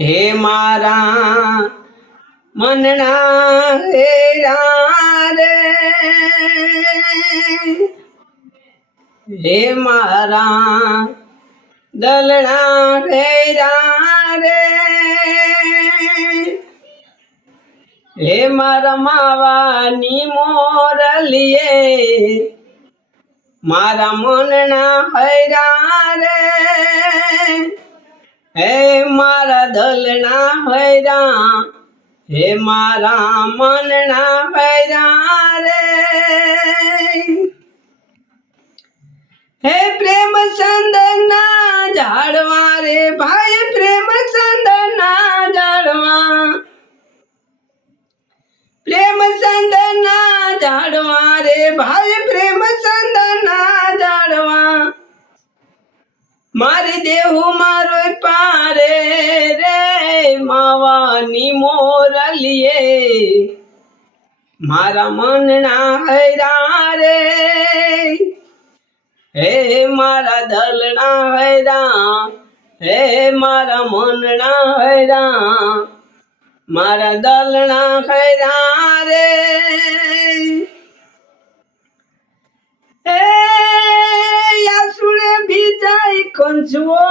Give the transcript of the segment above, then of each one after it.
હે મારા મનના હેરા રે, હે મારા દલણા હેરા રે, હે મારા માવાની મોરલીએ મારા મનના હૈરા રે, હે મારા દલના હૈરા, હે મારા મનના હૈરા રે, હે પ્રેમ સંદના ઝાડવા રે ભાઈ, પ્રેમ સંદના ઝાડવા, પ્રેમ સંદના ઝાડવા રે ભાઈ, પ્રેમ સંદના ઝાડવા, મારી દેવું મારો પારે રે, માવાની મોરલીએ મારા મનના હૈરા રે, હે મારા દલના હૈરા, હે મારા મનના હૈરા, મારા દલના હૈરા રે, હે યાસુડે બીજાય કંચવો,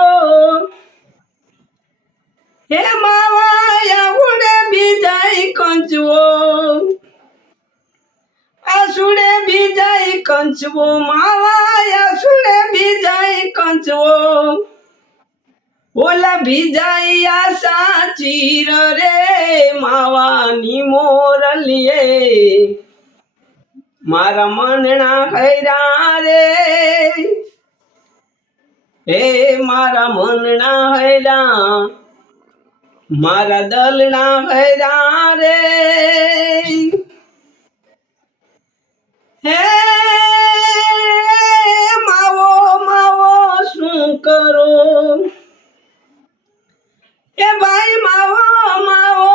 હે માવા યાસુડે બીજાય કંચવો, આસુડે બીજાય કંચવો, માવા યાસુડે બીજાય કંચવો, ઓલા બીજાય આશા ચીર રે, માવાની મોરલીએ મારા મનના હૈરા રે, હે મારા મનના હૈરા, મારા દલના હૈરા રે, હે માવો માવો શું કરો, હે ભાઈ માવો માવો,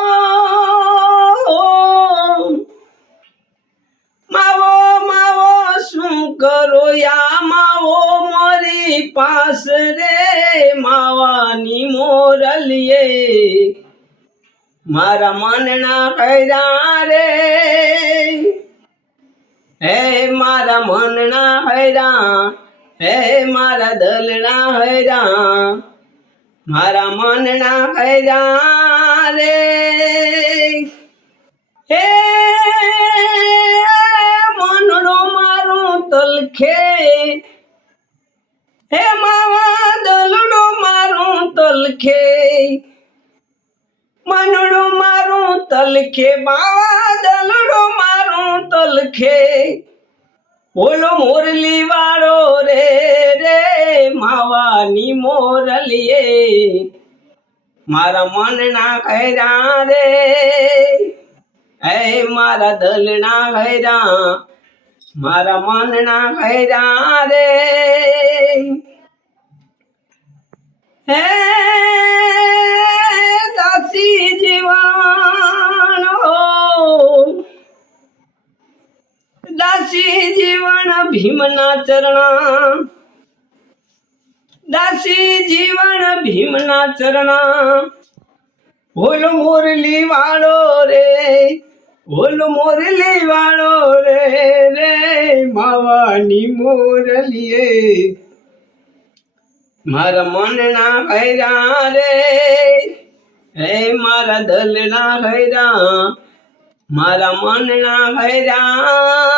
માવો માવો શું કરો, યા માવો મોરી પાસ રે, માવાની મોરલીએ મારા મનના હૈરા રે, હે મારા મનના હૈરા, હે મારા દલના હૈરા, મારા મનના હૈરા રે, હે મનડો મારું તલખે, હે માવા દલડો મારું તલખે, મનડો મારું તલખે, બાવા દલડો મારું તલખે, ઓલો મોરલી વાળો રે રે, માવાની મોરલીએ મારા મનના હૈરા રે, હે મારા દલના હૈરા, મારા મનના હૈરા રે, હે દાસી જીવન હો, દાસી જીવન ભીમના ચરણા, દાસી જીવન ભીમના ચરણા, ઓલો મોરલી વાળો રે, ઓલો મોરલી વાળો રે રે, માવાની મોરલીએ મારા મનના હૈરા રે, હે મારા દલના હૈરા, મારા મનના હૈરા